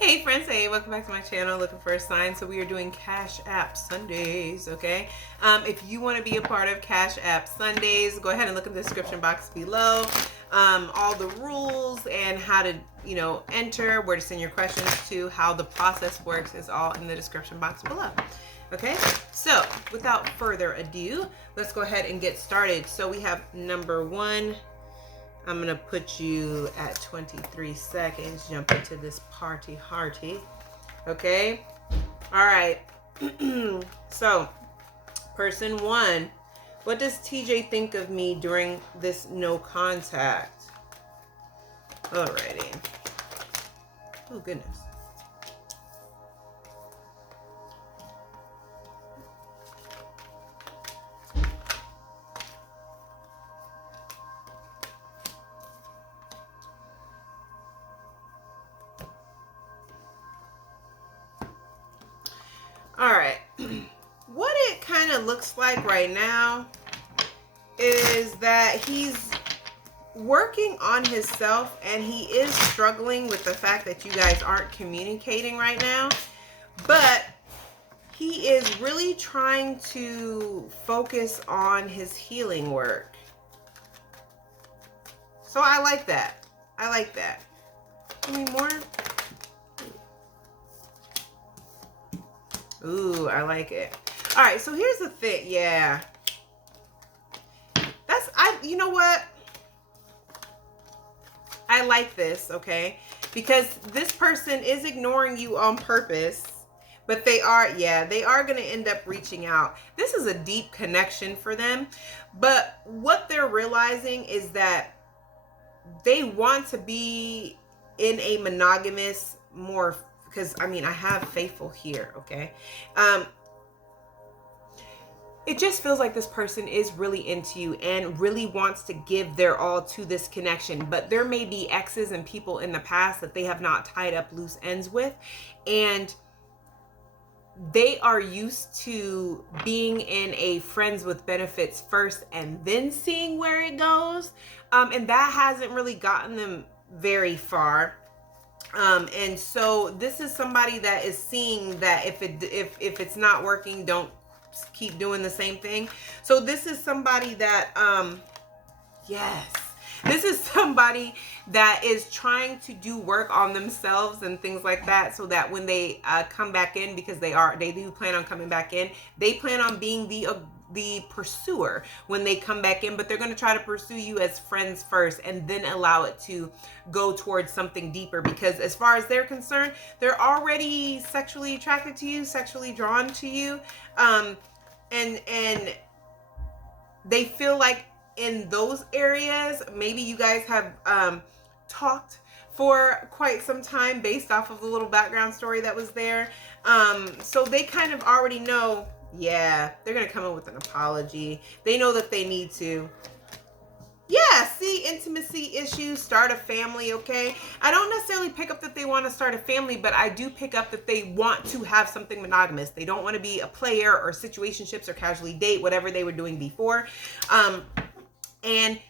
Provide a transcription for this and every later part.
Hey friends, hey, welcome back to my channel, Looking for a Sign. So we are doing Cash App Sundays, okay? If you want to be a part of Cash App Sundays, go ahead and look in the description box below. All the rules and how to, enter, where to send your questions to, how the process works is all in the description box below. Okay, so without further ado, let's go ahead and get started. So we have number one. I'm gonna put you at 23 seconds. Jump into this party hearty. Okay. All right. So, person one, what does TJ think of me during this no contact? Alrighty. Oh goodness. All right, what it kind of looks like right now is that he's working on himself and he is struggling with the fact that you guys aren't communicating right now, but he is really trying to focus on his healing work. So I like that. I like that. Any more? Ooh, I like it. All right, so here's the thing. Yeah. You know what? I like this, okay? Because this person is ignoring you on purpose, but they are going to end up reaching out. This is a deep connection for them, but what they're realizing is that they want to be in a monogamous, more, because I have faithful here, okay? It just feels like this person is really into you and really wants to give their all to this connection, but there may be exes and people in the past that they have not tied up loose ends with, and they are used to being in a friends with benefits first and then seeing where it goes, and that hasn't really gotten them very far. And so this is somebody that is seeing that if it's not working, don't keep doing the same thing. So this is somebody that this is somebody that is trying to do work on themselves and things like that, so that when they come back in, because they do plan on coming back in, they plan on being the pursuer when they come back in, but they're going to try to pursue you as friends first and then allow it to go towards something deeper, because as far as they're concerned, they're already sexually attracted to you, sexually drawn to you, and they feel like in those areas, maybe you guys have talked for quite some time based off of the little background story that was there. So they kind of already know, yeah, they're going to come in with an apology. They know that they need to. Yeah, see, intimacy issues, start a family, okay? I don't necessarily pick up that they want to start a family, but I do pick up that they want to have something monogamous. They don't want to be a player or situationships or casually date, whatever they were doing before. And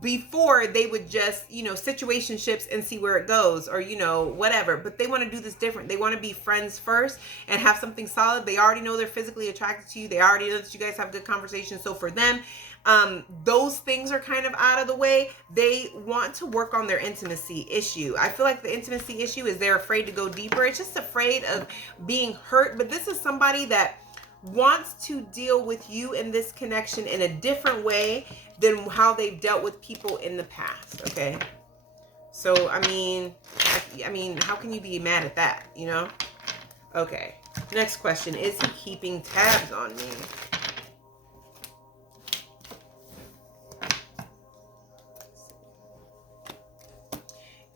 before they would just, situationships and see where it goes, or, whatever. But they want to do this different. They want to be friends first and have something solid. They already know they're physically attracted to you. They already know that you guys have good conversations. So for them, those things are kind of out of the way. They want to work on their intimacy issue. I feel like the intimacy issue is they're afraid to go deeper. It's just afraid of being hurt. But this is somebody that wants to deal with you in this connection in a different way than how they've dealt with people in the past, okay? So, I mean, how can you be mad at that, Okay, next question. Is he keeping tabs on me?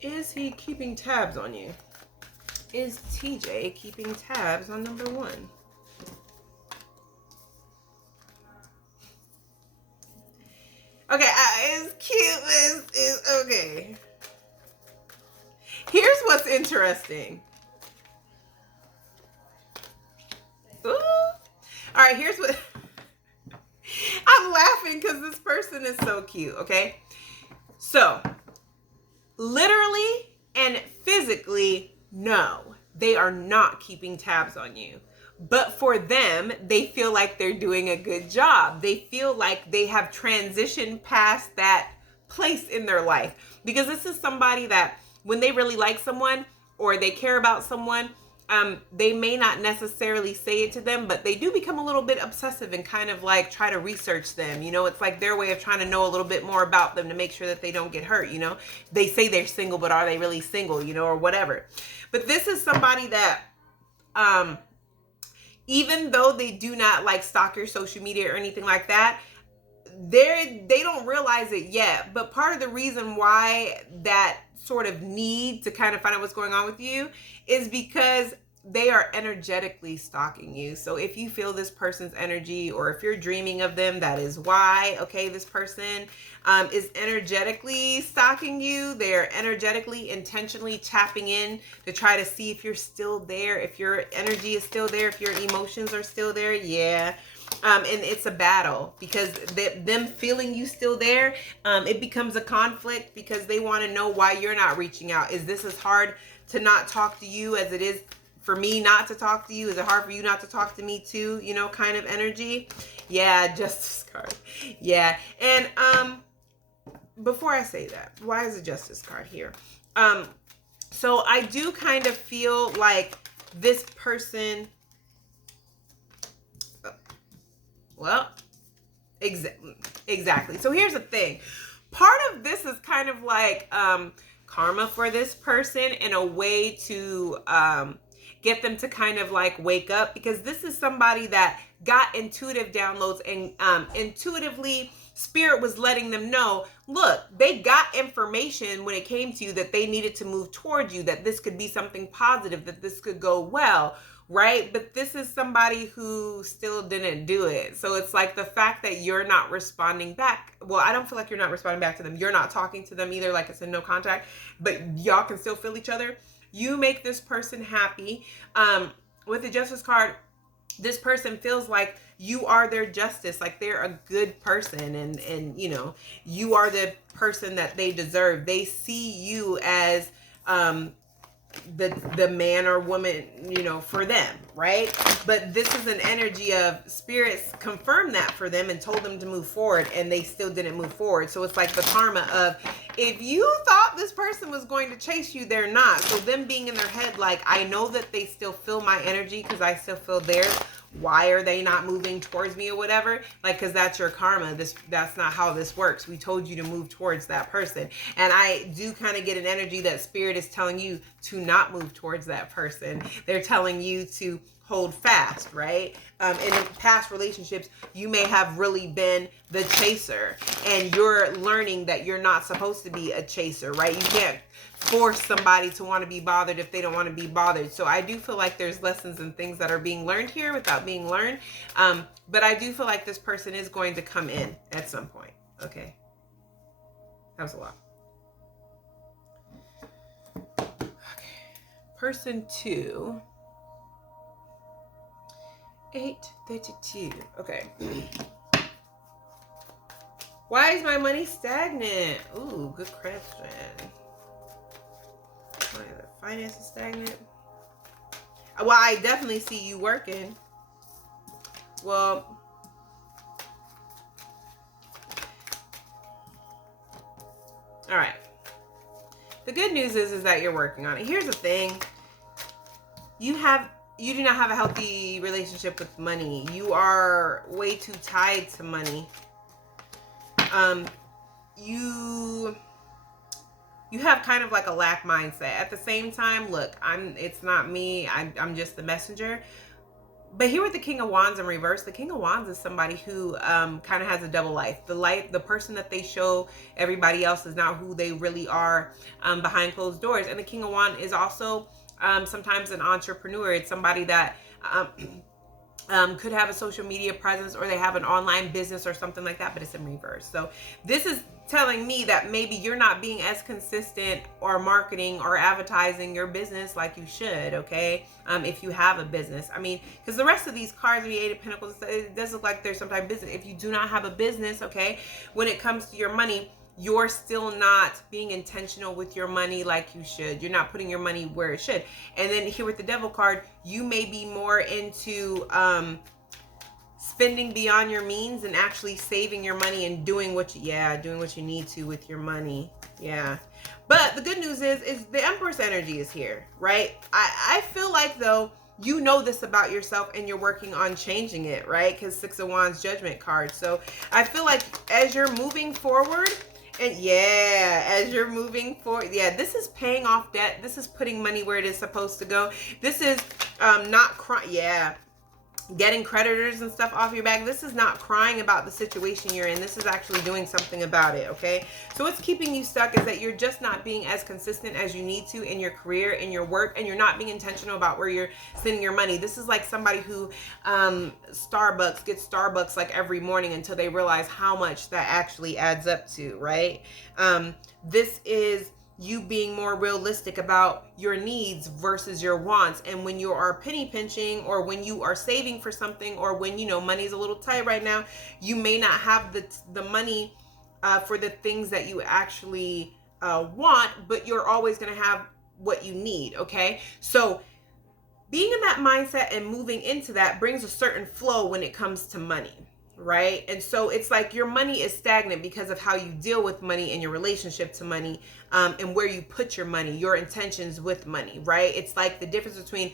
Is he keeping tabs on you? Is TJ keeping tabs on number one? Okay, it's cute. It's okay. Here's what's interesting. Ooh. All right, here's what. I'm laughing because this person is so cute, okay? So, literally and physically, No, they are not keeping tabs on you. But for them, they feel like they're doing a good job. They feel like they have transitioned past that place in their life. Because this is somebody that when they really like someone or they care about someone, they may not necessarily say it to them, but they do become a little bit obsessive and kind of like try to research them. You know, it's like their way of trying to know a little bit more about them to make sure that they don't get hurt. You know, they say they're single, but are they really single, you know, or whatever. But this is somebody that, even though they do not like stalk your social media or anything like that, they don't realize it yet. But part of the reason why that sort of need to kind of find out what's going on with you is because they are energetically stalking you. So if you feel this person's energy, or if you're dreaming of them, that is why. Okay, this person is energetically stalking you. They're energetically, intentionally tapping in to try to see if you're still there, if your energy is still there, if your emotions are still there. Yeah. And it's a battle because them feeling you still there, it becomes a conflict because they want to know why you're not reaching out. Is this as hard to not talk to you as it is for me not to talk to you? Is it hard for you not to talk to me too? You know, kind of energy. Yeah, Justice card. Yeah. And before I say that, why is the Justice card here? So I do kind of feel like this person, well, exactly. So here's the thing. Part of this is kind of like karma for this person, in a way to get them to kind of like wake up, because this is somebody that got intuitive downloads, and intuitively Spirit was letting them know, look, they got information when it came to you that they needed to move towards you, that this could be something positive, that this could go well. Right? But this is somebody who still didn't do it. So it's like the fact that you're not responding back. Well, I don't feel like you're not responding back to them. You're not talking to them either. Like it's in no contact, but y'all can still feel each other. You make this person happy. With the Justice card, this person feels like you are their justice, like they're a good person, and you know, you are the person that they deserve. They see you as the man or woman, you know, for them, right? But this is an energy of spirits confirmed that for them and told them to move forward, and they still didn't move forward. So it's like the karma of, if you thought this person was going to chase you, they're not. So them being in their head like, I know that they still feel my energy because I still feel theirs. Why are they not moving towards me or whatever? Like, because that's your karma. That's not how this works. We told you to move towards that person. And I do kind of get an energy that Spirit is telling you to not move towards that person. They're telling you to hold fast, right? And in past relationships, you may have really been the chaser, and you're learning that you're not supposed to be a chaser, right? You can't force somebody to want to be bothered if they don't want to be bothered. So I do feel like there's lessons and things that are being learned here without being learned. But I do feel like this person is going to come in at some point. Okay. That was a lot. Okay. Person 2. 832. Okay. Why is my money stagnant? Ooh, good question. Why are the finances stagnant? Well, I definitely see you working. Well, all right. The good news is that you're working on it. Here's the thing. You do not have a healthy relationship with money. You are way too tied to money. You have kind of like a lack mindset. At the same time, look, it's not me. I'm just the messenger. But here with the King of Wands in reverse, the King of Wands is somebody who kind of has a double life. The person that they show everybody else is not who they really are behind closed doors. And the King of Wands is also sometimes an entrepreneur. It's somebody that could have a social media presence, or they have an online business or something like that, but it's in reverse. So this is telling me that maybe you're not being as consistent or marketing or advertising your business like you should, okay? If you have a business. I mean, because the rest of these cards, the 8 of Pentacles, it does look like there's some type of business. If you do not have a business, okay, when it comes to your money, you're still not being intentional with your money like you should. You're not putting your money where it should. And then here with the devil card, you may be more into spending beyond your means and actually saving your money and doing what you need to with your money. Yeah. But the good news is the Empress energy is here, right? I feel like, though, you know this about yourself and you're working on changing it, right? Because Six of Wands, Judgment card. So I feel like as you're moving forward, and as you're moving forward, this is paying off debt. This is putting money where it is supposed to go. This is not getting creditors and stuff off your back. This is not crying about the situation you're in. This is actually doing something about it, okay? So what's keeping you stuck is that you're just not being as consistent as you need to in your career, in your work, and you're not being intentional about where you're spending your money. This is like somebody who gets Starbucks like every morning until they realize how much that actually adds up to, right? This is you being more realistic about your needs versus your wants. And when you are penny pinching, or when you are saving for something, or when, money's a little tight right now, you may not have the money for the things that you actually want, but you're always going to have what you need. Okay. So being in that mindset and moving into that brings a certain flow when it comes to money. Right? And so it's like your money is stagnant because of how you deal with money and your relationship to money, and where you put your money, your intentions with money, right? It's like the difference between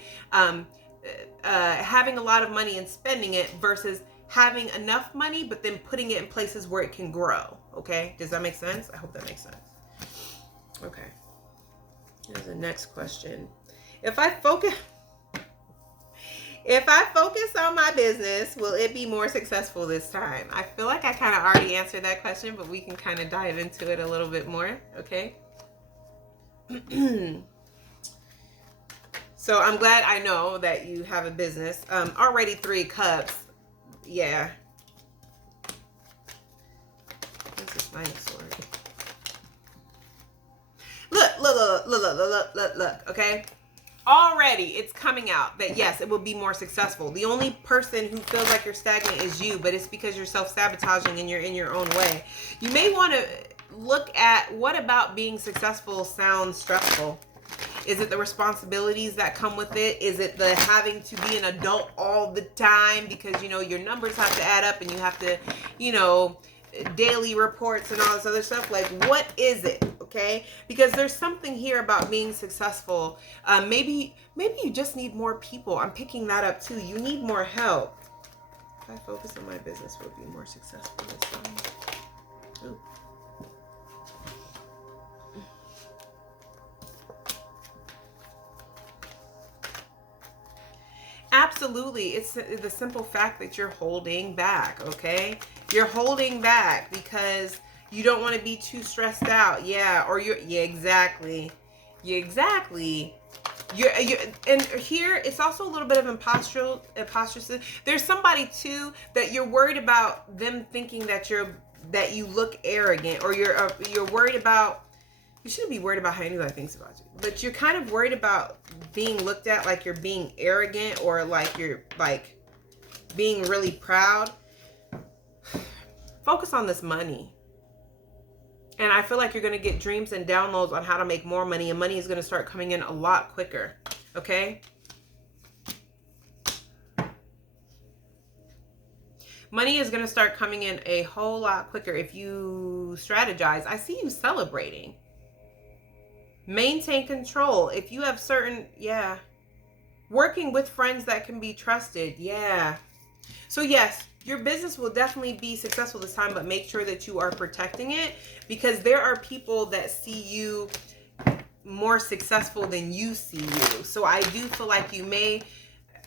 having a lot of money and spending it versus having enough money, but then putting it in places where it can grow. Okay. Does that make sense? I hope that makes sense. Okay. Here's the next question. If I focus on my business, will it be more successful this time? I feel like I kind of already answered that question, but we can kind of dive into it a little bit more, okay? So I'm glad I know that you have a business. Already 3 cups. Yeah. What's this Knight of Swords? Look, okay? Already it's coming out that yes, it will be more successful. The only person who feels like you're stagnant is you, but it's because you're self-sabotaging and you're in your own way. You may want to look at what about being successful sounds stressful. Is it the responsibilities that come with it? Is it the having to be an adult all the time because your numbers have to add up and you have to daily reports and all this other stuff? Like, what is it? Okay, because there's something here about being successful. Maybe you just need more people. I'm picking that up too. You need more help. If I focus on my business, will be more successful this time. Ooh. Absolutely. It's the simple fact that you're holding back, okay? You're holding back because you don't want to be too stressed out. Exactly. And here it's also a little bit of imposter. There's somebody too that you're worried about them thinking that you look arrogant, or you're worried about. You shouldn't be worried about how anybody thinks about you, but you're kind of worried about being looked at like you're being arrogant, or like you're like being really proud. Focus on this money. And I feel like you're going to get dreams and downloads on how to make more money, and money is going to start coming in a lot quicker. Okay? Money is going to start coming in a whole lot quicker if you strategize. I see you celebrating. Maintain control. If you have working with friends that can be trusted. Yeah. So yes, your business will definitely be successful this time, but make sure that you are protecting it, because there are people that see you more successful than you see you. So I do feel like you may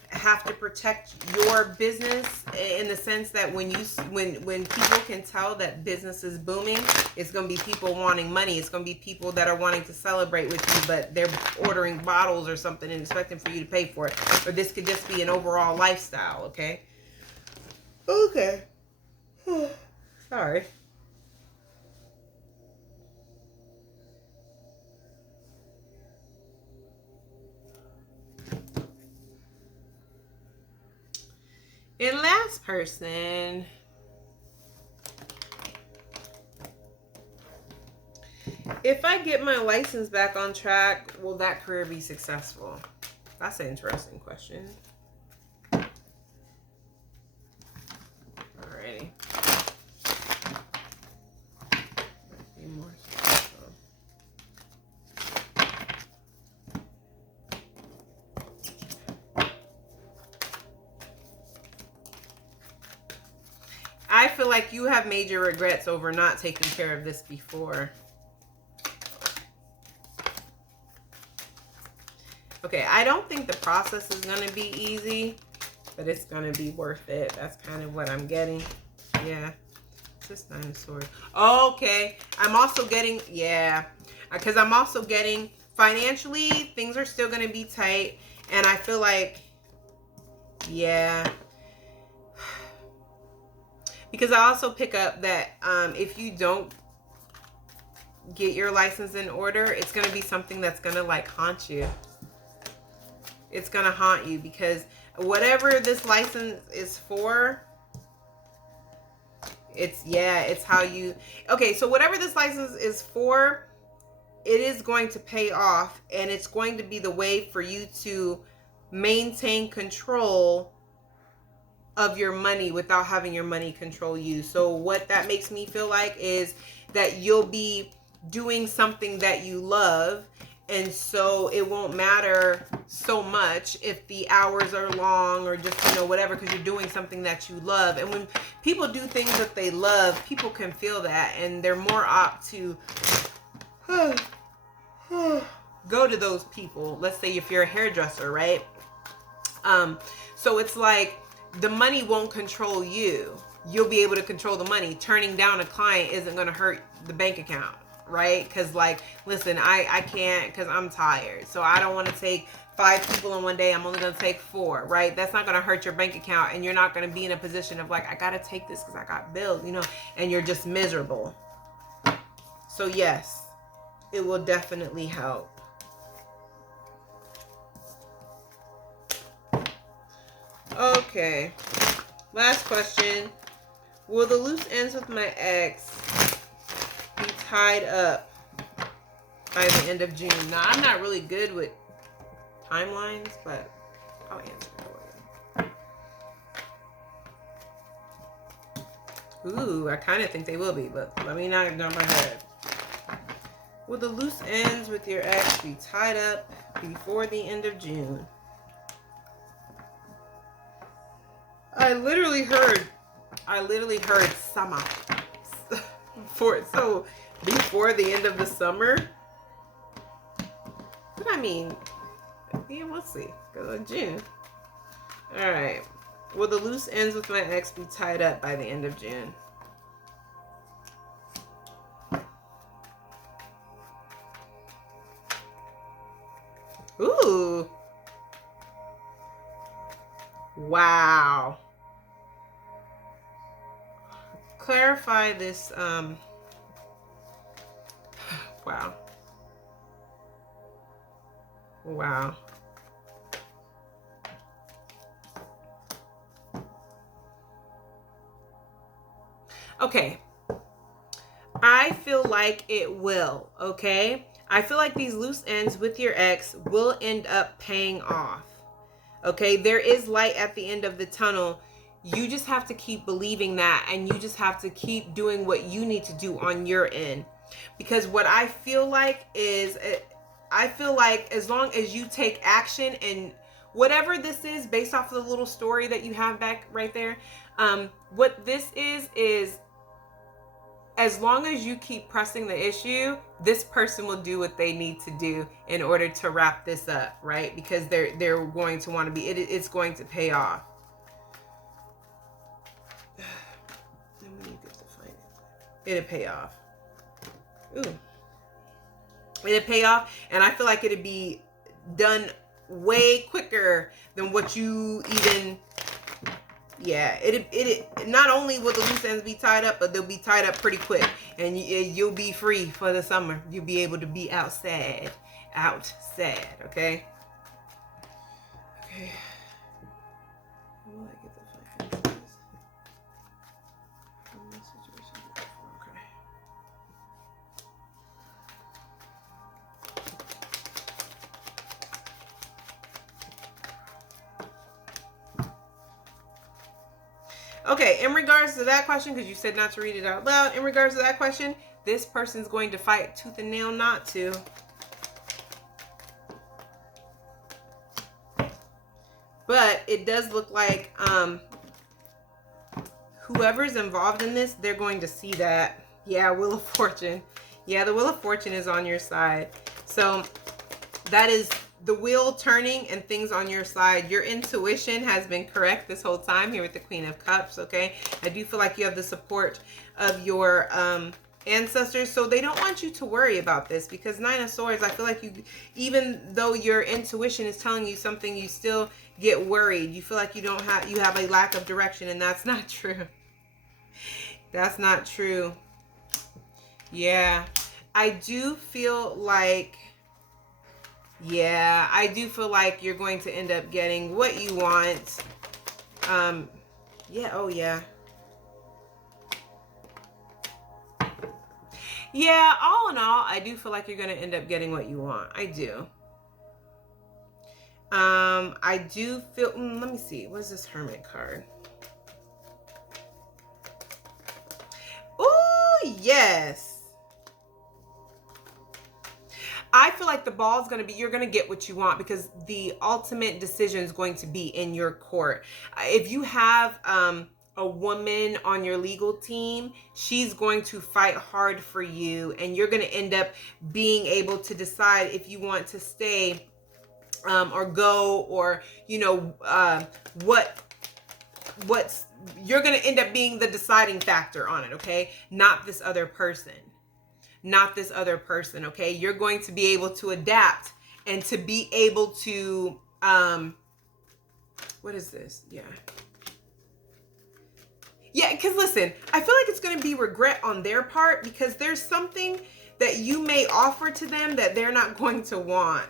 have to protect your business in the sense that when people can tell that business is booming, it's going to be people wanting money. It's going to be people that are wanting to celebrate with you, but they're ordering bottles or something and expecting for you to pay for it. Or this could just be an overall lifestyle, okay? Okay. Sorry. And last person. If I get my license back on track, will that career be successful? That's an interesting question. Alrighty. Be more successful. I feel like you have major regrets over not taking care of this before. Okay, I don't think the process is going to be easy, but it's going to be worth it. That's kind of what I'm getting. Yeah. This Nine of Swords. Okay. I'm also getting, yeah. Because I'm also getting financially, things are still going to be tight. And I feel like, yeah. Because I also pick up that if you don't get your license in order, it's going to be something that's going to like haunt you. It's going to haunt you because whatever this license is for, it's how you, okay, so whatever this license is for, it is going to pay off, and it's going to be the way for you to maintain control of your money without having your money control you. So what that makes me feel like is that you'll be doing something that you love, and so it won't matter so much if the hours are long or just, you know, whatever, because you're doing something that you love. And when people do things that they love, people can feel that, and they're more apt to go to those people. Let's say if you're a hairdresser, right? So it's like the money won't control you. You'll be able to control the money. Turning down a client isn't going to hurt the bank account, right? Because like, listen, I can't because I'm tired. So I don't want to take 5 people in one day. I'm only going to take 4, right? That's not going to hurt your bank account. And you're not going to be in a position of like, I got to take this because I got bills, you know, and you're just miserable. So yes, it will definitely help. Okay, last question. Will the loose ends with my ex be tied up by the end of June? Now, I'm not really good with timelines, but I'll answer for you. Ooh, I kind of think they will be, but let me not ignore my head. Will the loose ends with your ex be tied up before the end of June? I literally heard summer. So before the end of the summer? But I mean, yeah, we'll see. Go to June. Alright. Will the loose ends with my ex be tied up by the end of June? Ooh. Wow. Clarify this, wow. Wow. Okay. I feel like it will, okay? I feel like these loose ends with your ex will end up paying off. Okay, there is light at the end of the tunnel. You just have to keep believing that, and you just have to keep doing what you need to do on your end. Because what I feel like is, I feel like as long as you take action, and whatever this is, based off of the little story that you have back right there, what this is as long as you keep pressing the issue, this person will do what they need to do in order to wrap this up, right? Because they're going to want to be, it's going to pay off. It'll pay off. Ooh. It'll pay off, and I feel like it'll be done way quicker than what you even. Yeah, it not only will the loose ends be tied up, but they'll be tied up pretty quick, and you'll be free for the summer. You'll be able to be outside, okay? Okay. Will I get the finances? From this situation before? Okay. Okay, in regards to that question, because you said not to read it out loud, in regards to that question, this person's going to fight tooth and nail not to. But it does look like whoever's involved in this, they're going to see that. Yeah, Wheel of Fortune. Yeah, the Wheel of Fortune is on your side. So that is the wheel turning and things on your side. Your intuition has been correct this whole time here with the Queen of Cups, okay? I do feel like you have the support of your ancestors, so they don't want you to worry about this, because Nine of Swords, I feel like you, even though your intuition is telling you something, you still get worried. You feel like you have a lack of direction, and that's not true. That's not true. Yeah, I do feel like, yeah, I do feel like you're going to end up getting what you want. Yeah, oh yeah. Yeah, all in all, I do feel like you're going to end up getting what you want. I do. I do feel, let me see. What's this Hermit card? Oh, yes. I feel like the ball is going to be, you're going to get what you want, because the ultimate decision is going to be in your court. If you have a woman on your legal team, she's going to fight hard for you, and you're going to end up being able to decide if you want to stay or go, or, you know, what's, you're going to end up being the deciding factor on it, okay? Not this other person. Not this other person, okay? You're going to be able to adapt and to be able to, what is this? Yeah. Yeah, because listen, I feel like it's going to be regret on their part, because there's something that you may offer to them that they're not going to want.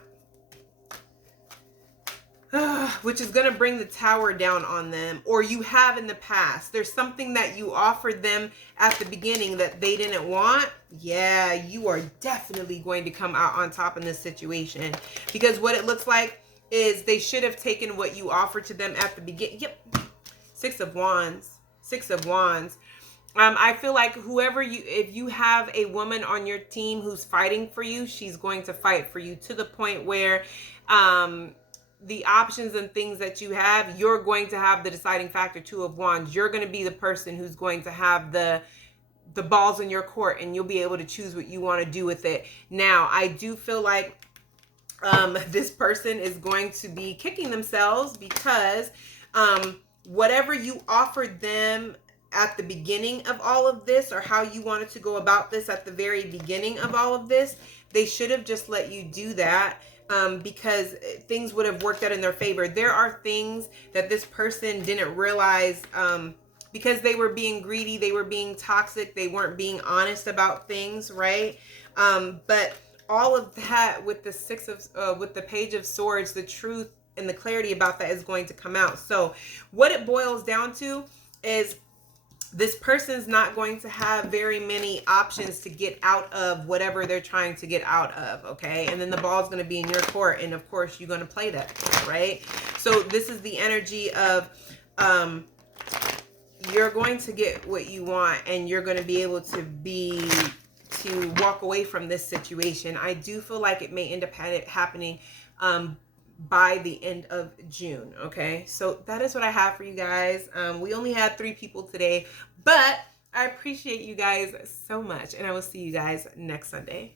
Which is going to bring the tower down on them, or you have in the past. There's something that you offered them at the beginning that they didn't want. Yeah, you are definitely going to come out on top in this situation, because what it looks like is they should have taken what you offered to them at the beginning. Yep. Six of Wands. Six of Wands. I feel like whoever you, if you have a woman on your team who's fighting for you, she's going to fight for you to the point where, the options and things that you have, you're going to have the deciding factor. Two of Wands. You're going to be the person who's going to have the balls in your court, and you'll be able to choose what you want to do with it. Now, I do feel like this person is going to be kicking themselves, because whatever you offered them at the beginning of all of this, or how you wanted to go about this at the very beginning of all of this, they should have just let you do that. Because things would have worked out in their favor. There are things that this person didn't realize, because they were being greedy, they were being toxic, they weren't being honest about things, right? But all of that with the with the Page of Swords, the truth and the clarity about that is going to come out. So what it boils down to is, this person's not going to have very many options to get out of whatever they're trying to get out of, okay? And then the ball's going to be in your court, and of course you're going to play that, right? So this is the energy of you're going to get what you want, and you're going to be able to walk away from this situation. I do feel like it may end up happening by the end of June, okay? So that is what I have for you guys. We only had 3 people today, but I appreciate you guys so much, and I will see you guys next Sunday.